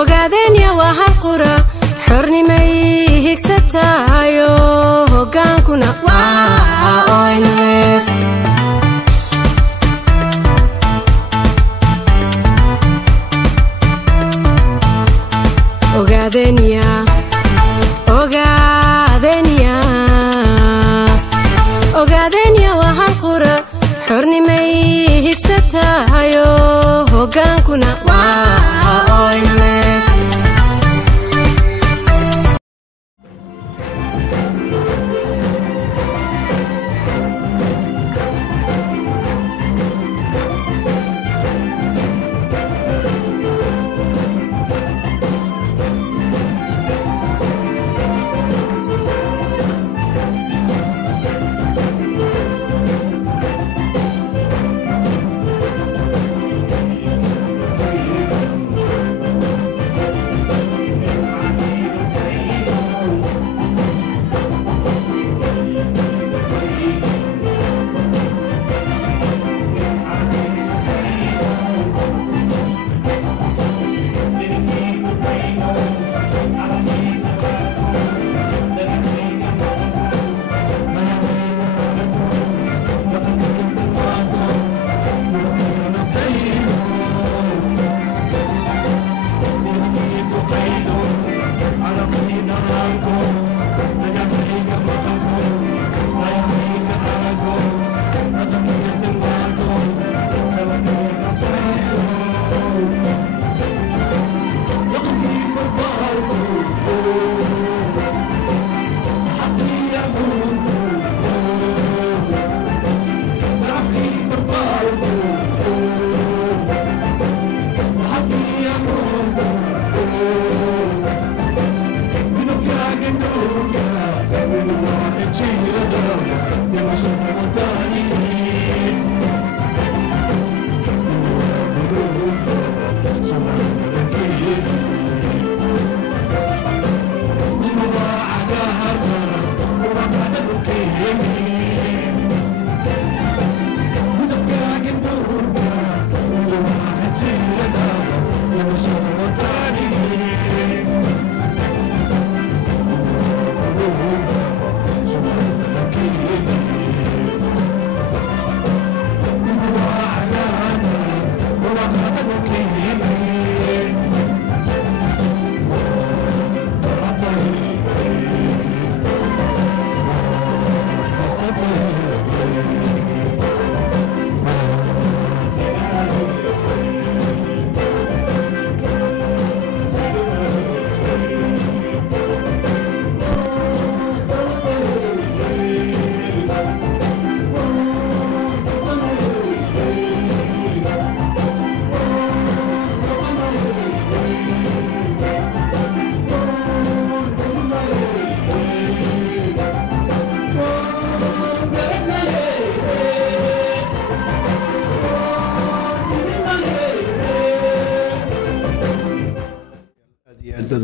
ogaadenya waa hal qura xornimay higsatayo hogaankuna waa ONLF ogaadenya waa hal qura xornimay higsatayo hogaankuna waa ONLF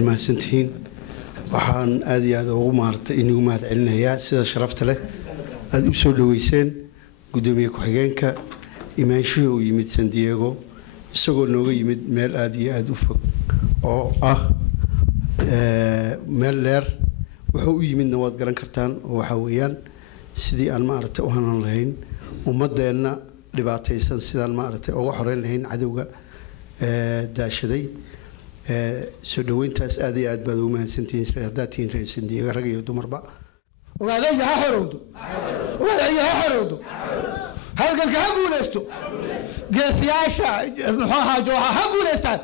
mahadsantihiin waxaan aad iyo aad ugu maartay inigu mahad celinayaa sida sharafta leh aad u soo dhaweyseen gudoomiye ku-xigeenka imaanshihi uu yimid San Diego isagoo nooga yimid meel aad iyo aad u fog oo ah meel leer wuxuu u yimidna waad garan kartaan oo waxa weeyaan sidii aan maartay u hanan lahayn ummadeena dhibaataysan sidaan maartay uga xoreyn lahayn cadawga daashaday soo dhaweyntaas aad iyo aad baad u mahadsantihiin hadaatiin reer San Diego rag iyo dumarba ogaadaya ha xorowdo halkan ka guuleysto geesiyaasha muxuu jooha ha guuleystaan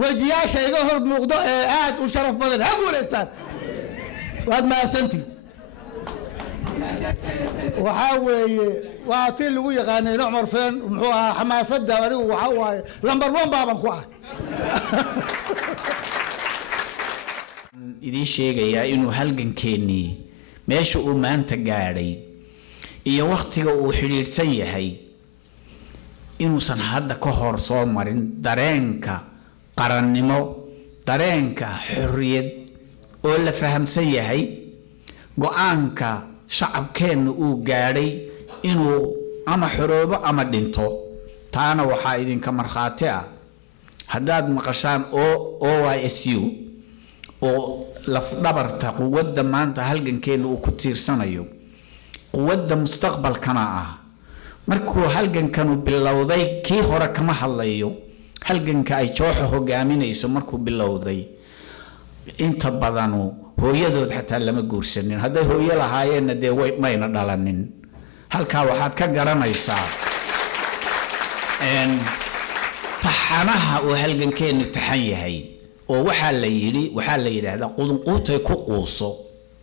wajiyaasha iga hor muuqdo ee aad u sharaf badan ha guuleystaan waad mahadsantihiin waxa weeye waa tii lagu yaqaanay Cumar Feen muxuu ahaa xamaasadda anigu waxa waaye lambar 1 baaban ku ah idin sheegaya inuu halgankeeni meesha uu maanta gaaray iyo waqtiga uu xiriirsan yahay inuusan hadda ka hor soo marin dareenka qarannimo dareenka xorriyad oo la fahamsan yahay go'aanka shacabkeena uu gaaray inuu ama xoroobo ama dhinto taana waxaa idinka markhaati ah haddaad maqashaan OYSU oo lafdhabarta quwadda maanta halgankeena uu ku tiirsanayo quwadda mustaqbalkana ah markuu halgankanu bilowday kii hore kama hadlayo halganka ay jooxo hogaaminayso markuu bilowday inta badanu hooyadood xataa lama guursanin hadday hooyo lahaayeenna dee mayna dhalanin halkaa waxaad ka garanaysaa taxanaha uu halgankeenu taxan yahay oo waxaa la yidhaahdaa qudunquutay ku quuso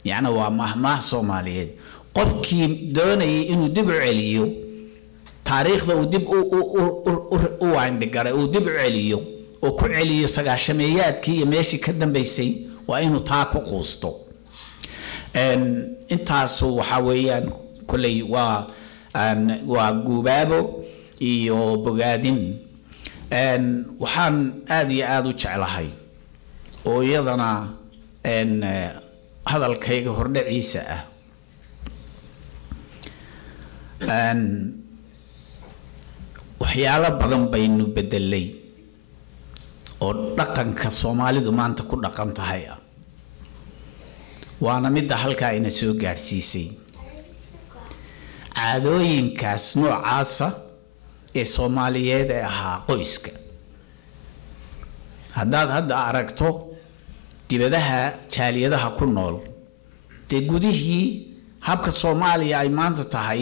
yacni waa mahmaah Soomaaliyeed qofkii doonayay inuu dib u celiyo taariikhda uu dib u waandhigaray uu dib u celiyo oo ku celiyo sagaashameeyaadkii iyo meeshii ka dambaysay waa inuu taa ku quusto intaasu waxa weeyaan kulay waa guubaabo iyo bogaadin waxaan aad iyo aad u jeclahay oo iyadana hadalkayga hordhaciisa ah waxyaalo badan baynu bedelay oo dhaqanka Soomaalidu maanta ku dhaqan tahay waana midda halkaa ina soo gaarsiisay caadooyinkaas noocaasa ee Soomaaliyeed ee ahaa qoyska haddaad hadda aragto dibadaha jaaliyadaha ku nool dee gudihii habka Soomaaliya ay maanta tahay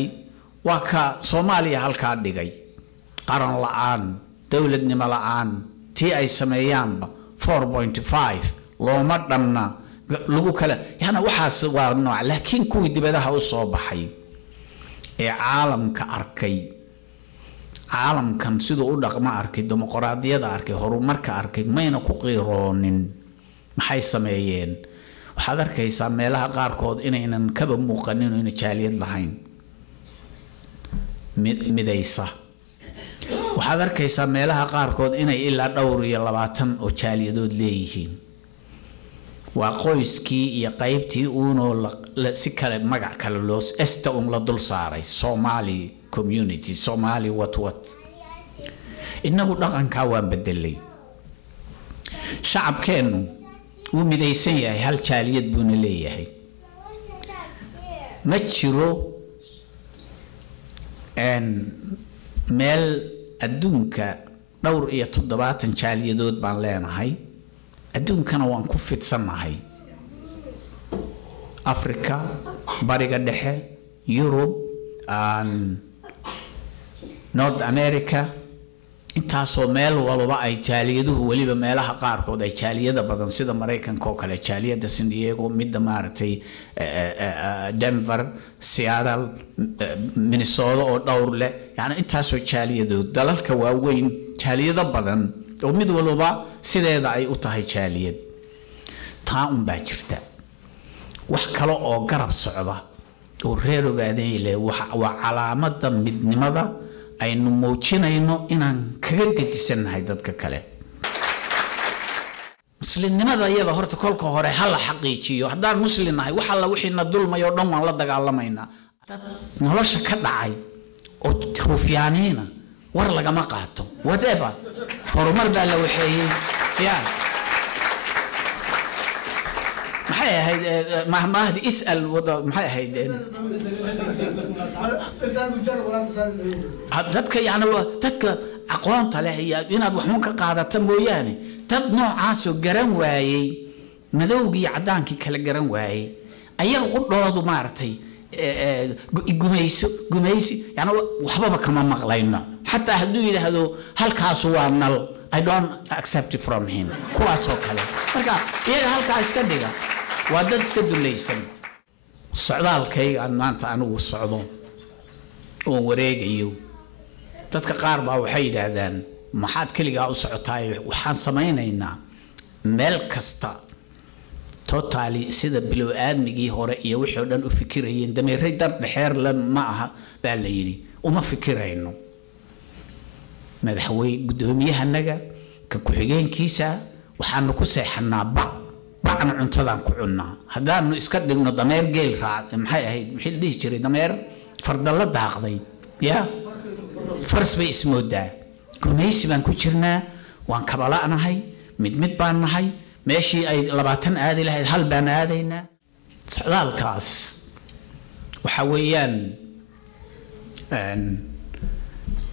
waa ka Soomaaliya halkaa dhigay qaran la'aan dawladnimo la'aan tii ay sameeyaanba 4.5 looma dhanna lagu kala yana waxaas waa nooc laakiin kuwii dibadaha u soo baxay ee caalamka arkay caalamkan sidoo u dhaqma arkay dimuqraadiyada arkay horumarka arkay mayna ku qiiroonin maxay sameeyeen waxaad arkaysaa meelaha qaarkood inaynan kaba muuqanin in jaaliyad lahayn midaysa waxaad arkaysaa meelaha qaarkood inay ilaa dhowr iyo 20 oo jaaliyadood leeyihiin waa qoyskii iyo qaybtii uunoo si kale magac kale loo esta la dul saaray Somali community Somali what inagu dhaqanka waan bedelay shacabkeenu uu midaysan yahay hal jaaliyad buuna leeyahay ma jiro meel adduunka dhowr iyo 70 jaaliyadood baan leenahay adduunkana waan ku fidsanahay Africa bariga dhexe Europe North America intaasoo meel walba ay jaaliyaduhu waliba meelaha qaarkood ay jaaliyada badan sida Mareykanka oo kale jaaliyada San Diego midda maartay Denver Seattle Minnesota oo dhowr leh yani intaasoo jaaliyadu dalalka waaweyn jaaliyada badan oo mid walba sideeda ay u tahay jaaliyad taa baa jirta wax kale oo garab socda oo reer ogaadeen waa calaamada midnimada aynu muujinayno inaan kaga gadisanahay dadka kale muslimnimada iyada horta kolka hore hal xaqiijiyo hadaan muslim nahay waxa la wixina dulmayo dhan waan la dagaalamayna dad nolosha ka dhacay oo rufiyaaniina war laga ma qaato whatever horumar baa la waxeeyay yaa maxay ahayd mahmaahdi isal wada maxay ahayd dadka yani dadka aqoonta leh inaad wax ka qaadato mooyaane dad noocaas oo garan waayay madowgii cadaankii kala garan waayay ayaga qudhoodu maartay gumaysi yani waxba kama maqlayno hatta haduu yiraahdo halkaas waa nal I don't accept it from him kuwaas oo kale marka iyaga halkaas ka dhiga waa dad iska dulaysan socdaalkayga aan maanta anigu socdo oo wareegayo dadka qaar baa waxay yiraahdaan maxaad kaligaa u socotaay waxaan samaynaynaa meel kasta totally sida bilow aadmigii hore iyo wixii dhan u fikirayeen dameeray dar dhexeer la ma aha baa la yiri uma fikirayno madaxweyne gudoomiyahanaga ka ku xigeenkiisa waxaan ku seexanaa bacna cuntadan ku cunaa hadaan iska dhigno dameer geel raac maxay ahayd wixii dhihi jiray dameer fardala daaqday يا فرس باسمودا كميسي بان كجرنا وان كبلانahay mid baan nahay meeshii ay 20 aadi lahayd hal baan aadayna socdaalkaas waxa weeyaan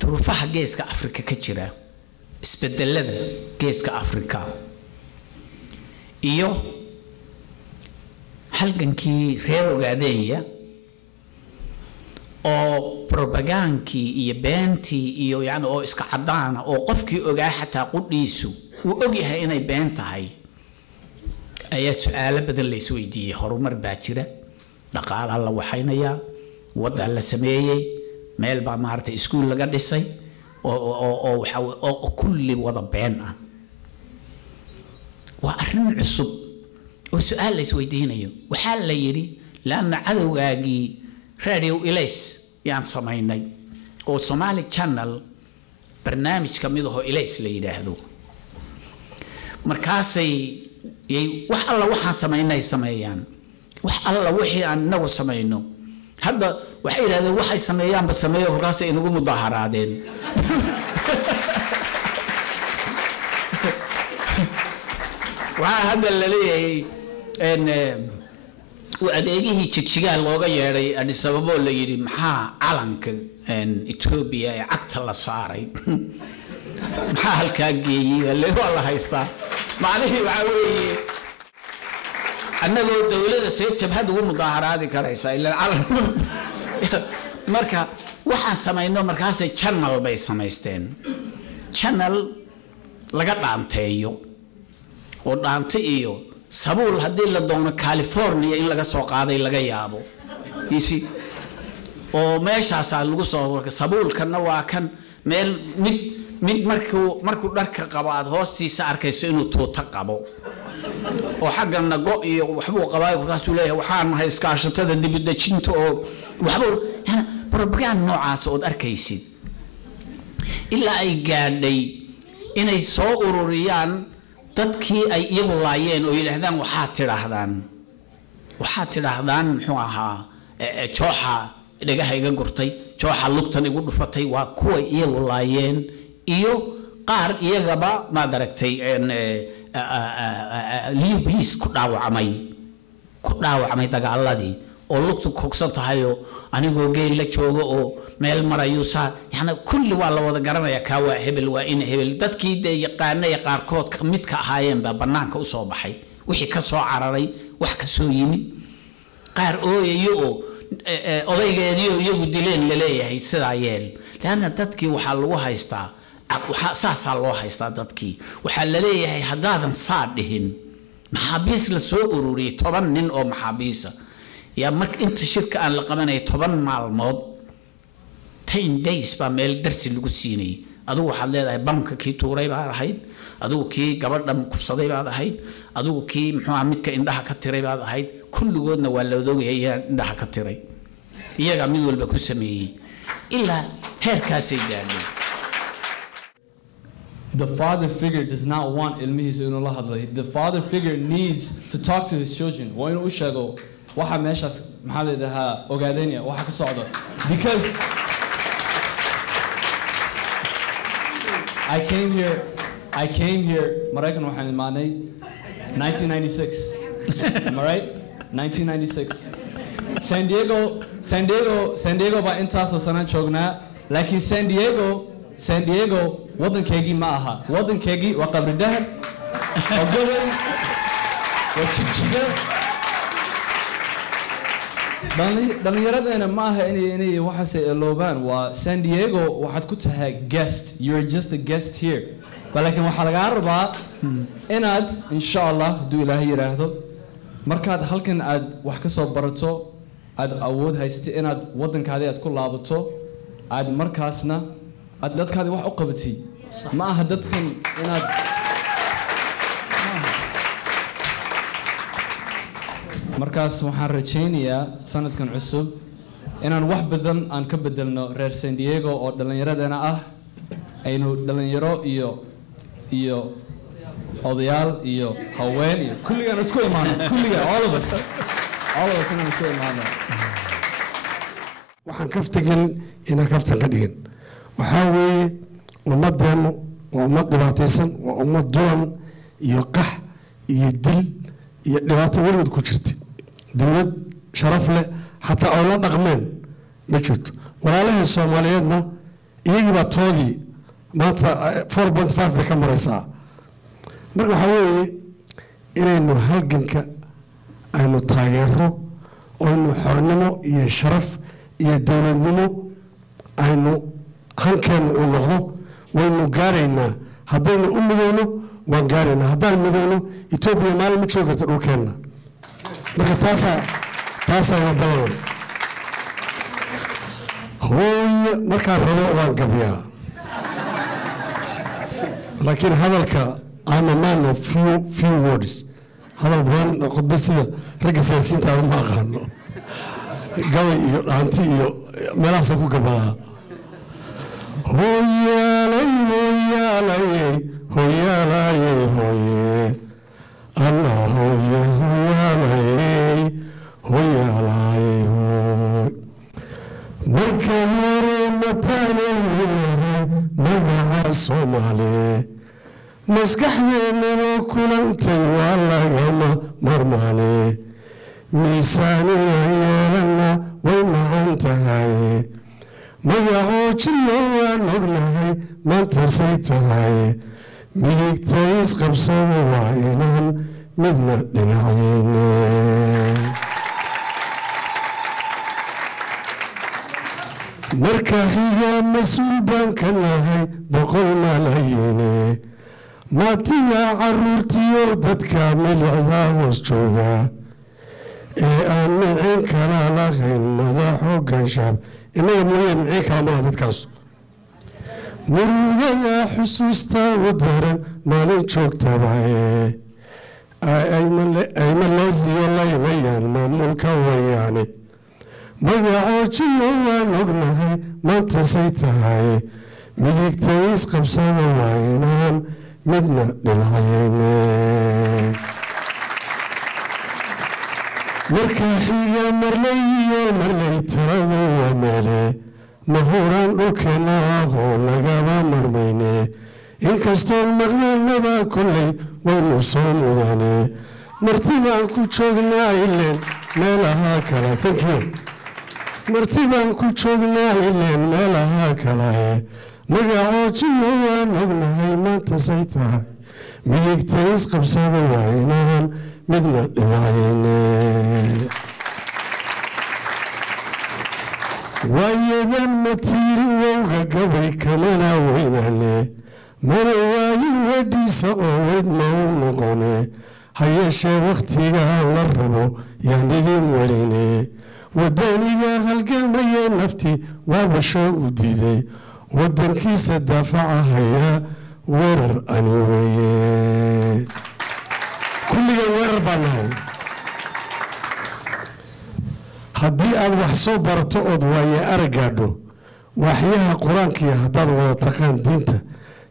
duruufaha geeska Afrika ka jira isbedelada geeska Afrika iyo halgankii reer Ogaadenya oo propagandkii iyo beentii iyo yani oo iska cadaana oo qofkii ogaa xataa qudhiisu uu og yahay inay been tahay ayaa su'aalo badan la isweydiiyay horumar baa jira dhaqaalaha la waxaynaya wada la sameeyay meel baa maartay iskuul laga dhisay oo kulli wada been ah waa arrin cusub oo su'aal la isweydiinayo waxa la yiri laana cadawgaagii radio Ilays yaan samaynay oo Somali Channel barnaamij kamid ah oo Ilays la yiraahdo markaasay wax alla waxaan samaynay sameeyaan wax alla wixii aan nagu samayno hadda waxay yiraahdeen waxay sameeyaan ba sameeyo markaasay inagu mudaharaadeen waxa hadda la leeyahay adeegihii jigjiga looga yeeray Addis Ababa la yiri maxaa calanka Ethiopia ee cagta la saaray maxaa halkaa geeyay la haystaa macnaheedu waxa weeye annagoo dawladda si jabhad ugu mudaharaadi karaysa ilaa calan marka waxaan sameeyno markaas channel bay sameysteen channel laga dhaanteeyo oo dhaante iyo sabuul hadii la doono California in laga soo qaaday laga yaabo isi oo meeshaas lagu soo warka sabuulkana waa kan meel mid markuu dharka qabaad hoostiisa arkayso inuu toota qabo oo xaqana go iyo waxbuu qabay kaas uu leeyahay waxaan hayskaashatada dibadajinta oo waxbuu yana propaganda noocaas oo arkaysid ilaa ay gaadhay inay soo ururiyaan dadkii ay iyagu laayeen oo yiraahdaan waxaa tidhaahdaan muxuu ahaa jooxa dhagaha iga gurtay jooxa lugtan igu dhufatay waa kuwa iyagu laayeen iyo qaar iyagaba ma daragtay liiblis ku dhaawacmay dagaaladii oo lugtu kogsan tahay oo anigoo geel la joogo oo meel marayo sa yana kulli waa la wada garanaya ka waa hebel waa in hebel dadkii yaqaanay qaarkood ka mid ka ahaayeen ba banaanka u soo baxay wixii ka soo cararay wax ka soo yimid qaar ooyayo oo odaygeediyo iyagu dileen la leeyahay sidaa yeel laana dadkii waxa lagu haystaa waxa saasa loo haystaa dadkii waxa la leeyahay hadaadan saadhihin maxaabiis la soo ururiyay 10 nin oo maxaabiisa يا مرك أنت شركة أنا لقمنا يتبان معلومات 10 days بعمل درس اللوجسيني أدو حلاه بنك كي توري بعد هاي أدو كي قبل دم كفصدي بعد هاي أدو كي محمد كإندها كتيري بعد هاي كل جودنا ولا دو هي إندها كتيري هي قامي ولا بكوسمي إلا هركاسي جاني. The father figure does not want ilmihi Allah hadlay. The father figure needs to talk to his children. Wa inuu sheego waxa meeshaas maxaa leedahay Ogaadenya waxa ka socdo because I came here Maraykan waxaan imaanay 1996 am I right 1996 San Diego ba intaas oo sanad joognaa laakiin San Diego wadankeegi ma aha wadankeegi waa qabri dahab oo gobol waa jigjiga dhalinyaradena ma aha inay waxaas eloobaan waa San Diego waxaad ku tahay guest you're just a guest here laakiin waxa laga rabaa inaad insha Allah haduu Ilaahay yiraahdo markaad halkan aad wax ka soo barato aad awood haysatid inaad wadankaada aad ku laabato aad markaasna aad dadkaada wax u qabatid ma aha dadkan inaad markaas waxaan rajaynayaa sanadkan cusub inaan wax badan aan ka bedelno reer San Diego oo dhalinyaradana ah aynu dhalinyaro iyo odayaal iyo haween iyo kulligaan isku imaano kulligaan all of us inaan isku imaano waxaan kaftagelin inaan kaftan ka dhigin waxaa weeye ummadeennu waa ummad dhibaataysan waa ummad dulan iyo qax iyo dil iyo dhibaato weligeed ku jirta dowlad sharaf leh xataa oo la dhaqmeen ma jirto walaalahii soomaaliyeedna iyagii baa toodii maanta 4.5 bay ka maraysaa marka waxaa weeye inaynu halganka aynu taageero aynu xornimo iyo sharaf iyo dowladnimo aynu hankeenu u noqdo waynu gaaraynaa haddaynu u midowno waan gaaraynaa haddaan midowno Ethiopia maalin ma joogi karto dhulkeenna marka taasaa balan hooyo markaa rabo waan gabiyaa laakiin hadalka I'm a man of few words hadal badan khudbad sida ragga siyaasiyiinta ma aqaano gabay iyo dhaanti iyo meelahaas ku gabadaa hooyaalay hooyaalay hooyaalay hooye Allah hooye hooyaalay hooyaalay hooye marka hore mataanay magaca Soomaali maskaxdeena kulantay waa lagama marmaale miisaanina yeelana way macaan tahay magacoojina waan ognahay maanta say tahay midigta isqabsada waa inaan midna dhinacayne marka xiga mas-uul baan ka nahay 100 malayne maatiya caruurtiyo dadka milicda hoos jooga ee aan micin kala lahayn madaxo ganshaab inaga mooyee micin kala malaha dadkaas murugada xusuusta u daran maalin joogtaba ay maleesiyo laynayaan maamulka wayaane magacoojina waan ognahay maanta say tahay midigta isqabsada waa inaan midna dhinacayne marka xiga marlay tiradu waa meele mahuraan dhulkeena ahoo lagaba marmayne inkastoo maqnaanaba kolley waynu soo mudane martibaan ku joognaa ileen meelaha kale martibaan ku joognaa ileen meelaha kale magacoojina waan ognahay maanta say tahay midigta isqabsada waa inaan midna dhinacayne waayadan matiirin wowga gabay kamana weynane mana waayin wadhiisa oo weyd ma u noqone ha yeeshee wakhtigaa la rabo yaan idin weline wadaniga halgamaya nafti waa basho u diiday wadankiisa daafaca haya weerar ani weeye kulliga weerar baan nahay haddii aad wax soo barato ood waaye aragaadho waxyaha qur-aankiya haddaad wada taqaan diinta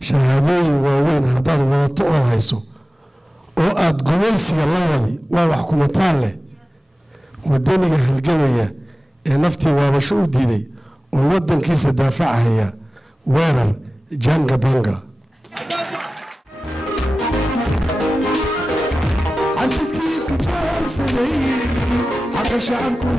shahaadooyin waaweyn haddaad wadato oo hayso oo aad gumaysiga la wadi waa wax kumataan leh wadaniga halgamaya ee naftii waabasho u diiday oo wadankiisa daafacahaya weerar janga banga xasidkii ku joogsaday xaqa shacabku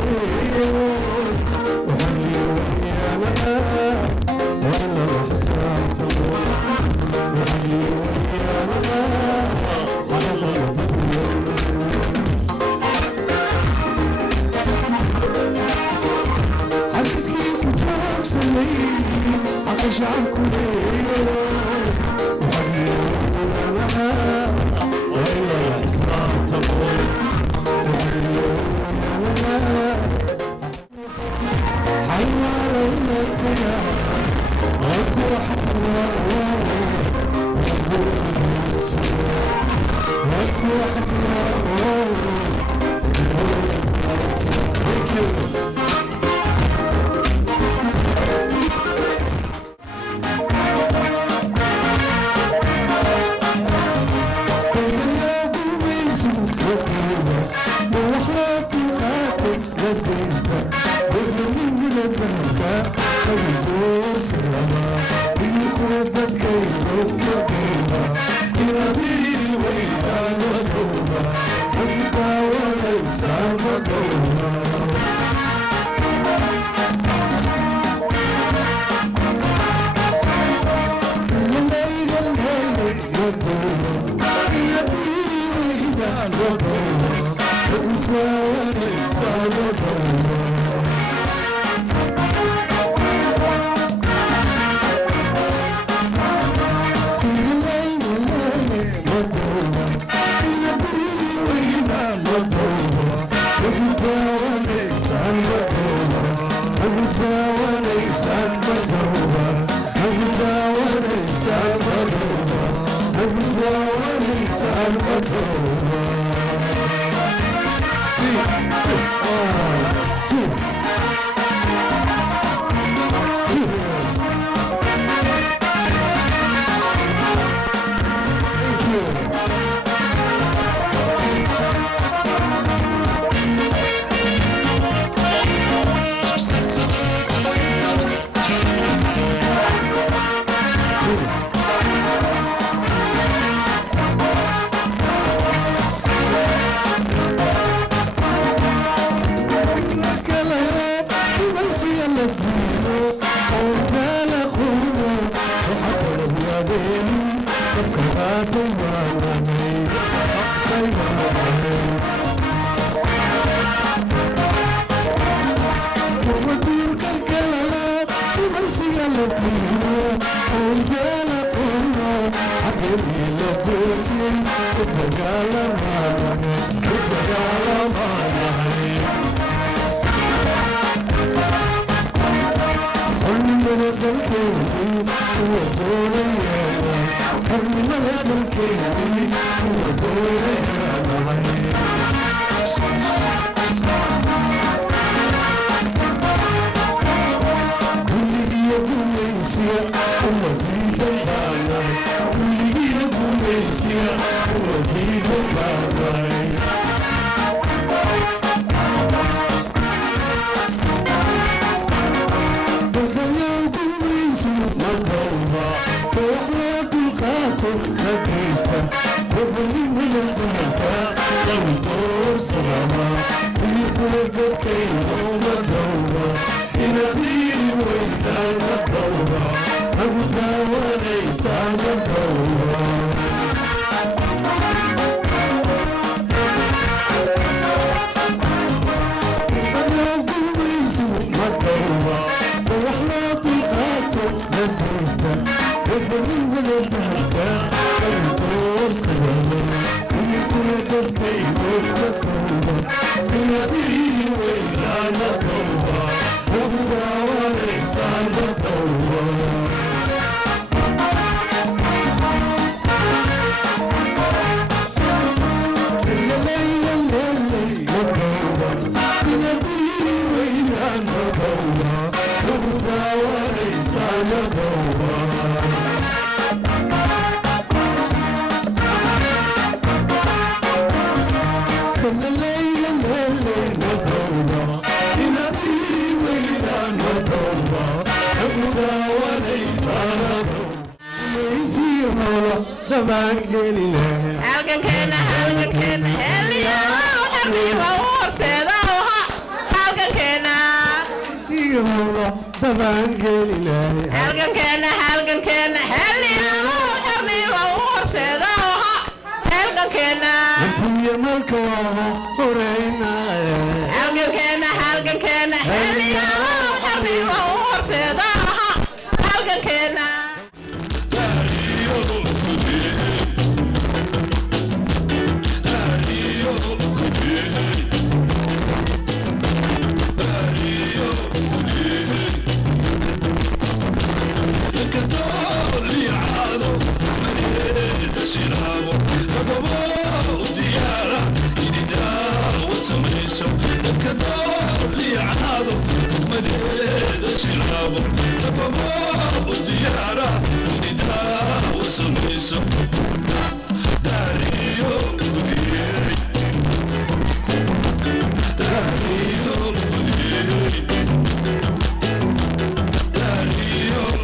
Dario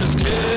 I'm